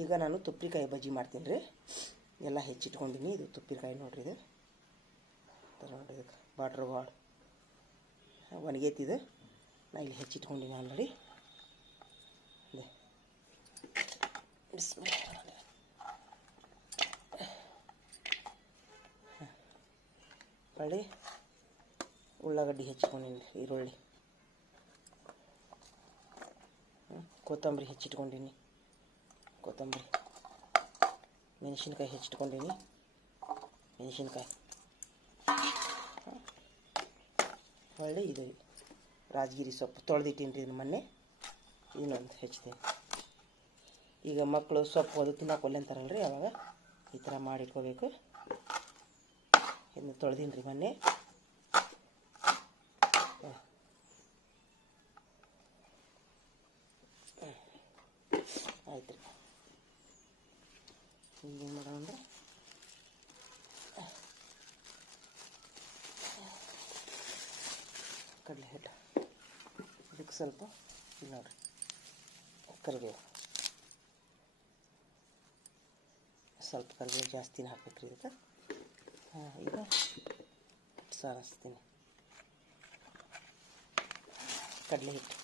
ಈಗ ನಾನು ತುಪ್ಪಿಕಾಯಿ ಬಜ್ಜಿ ಮಾಡ್ತೀನಿ ರೀ. ಎಲ್ಲ ಹೆಚ್ಚಿಟ್ಕೊಂಡಿನಿ. ಇದು ತುಪ್ಪಿಕಾಯಿ ನೋಡ್ರಿ ಇದು. ನೋಡ್ರಿ ಇದಕ್ಕೆ ಬಾಡ್ರ್ ಬಾಡ್ ಒಣಗೈತಿದು ನಾ ಇಲ್ಲಿ ಹೆಚ್ಚಿಟ್ಕೊಂಡಿನಿ ಆಲ್ರೆಡಿ ಹೊಳ್ಳಿ ಉಳ್ಳಾಗಡ್ಡಿ ಹೆಚ್ಚಿಟ್ಕೊಂಡಿನಿ ಈರುಳ್ಳಿ. ಕೊತ್ತಂಬರಿ ಹೆಚ್ಚಿಟ್ಕೊಂಡಿನಿ. ಕೊತ್ತಂಬರಿ. ಮೆಣಸಿನ್ಕಾಯಿ ಹೆಚ್ಚಿಟ್ಕೊಂಡೀನಿ. ಮೆಣಸಿನ್ಕಾಯಿ. ಹೊಳ್ಳಿ ಇದು. ರಾಜಗಿರಿ ಸೊಪ್ಪು ತೊಳೆದಿಟ್ಟಿನಿ ರೀ ಮೊನ್ನೆ. ಇನ್ನೊಂದು ಹೆಚ್ಚಿದೆ. ಈಗ ಮಕ್ಕಳು ಸೊಪ್ಪು ಅದು ತಿನ್ನೋಕೆ ಒಲ್ಲೆ ಅಂತಾರಲ್ಲ ರೀ ಅವಾಗ. ಈ ಥರ ಮಾಡಿಟ್ಕೋಬೇಕು. ಇನ್ನು ತೊಳೆದೀನಿ ರೀ ಮೊನ್ನೆ ಆಯ್ತು ರೀ ಈಗ ಏನು ಮಾಡೋಣ ಅಂದರೆ? ಕಡಲೆ ಹಿಟ್ಟು. ಇದಕ್ಕೆ ಸ್ವಲ್ಪ ಇಲ್ಲಿ ನೋಡ್ರಿ. ಕರಿಬೇವು. ಸ್ವಲ್ಪ ಕರಿಬೇವು ಜಾಸ್ತಿನೇ ಹಾಕ್ಬೇಕ್ರಿ ಇದಕ್ಕೆ. ಹಾಂ, ಈಗ ಸಾರಿಸ್ತೀನಿ. ಕಡಲೆ ಹಿಟ್ಟು.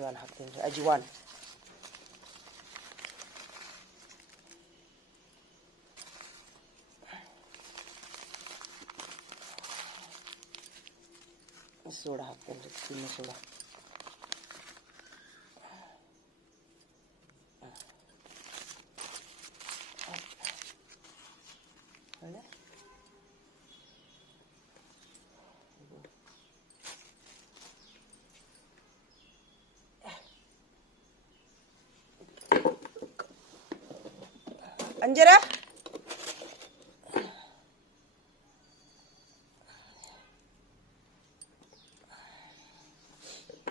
ajwan hakin ajwan sura hakin sura अंजरा।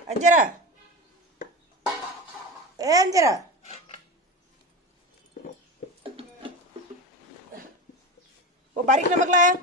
अंजरा। ए अंजरा। वो बारीक नमक लाया।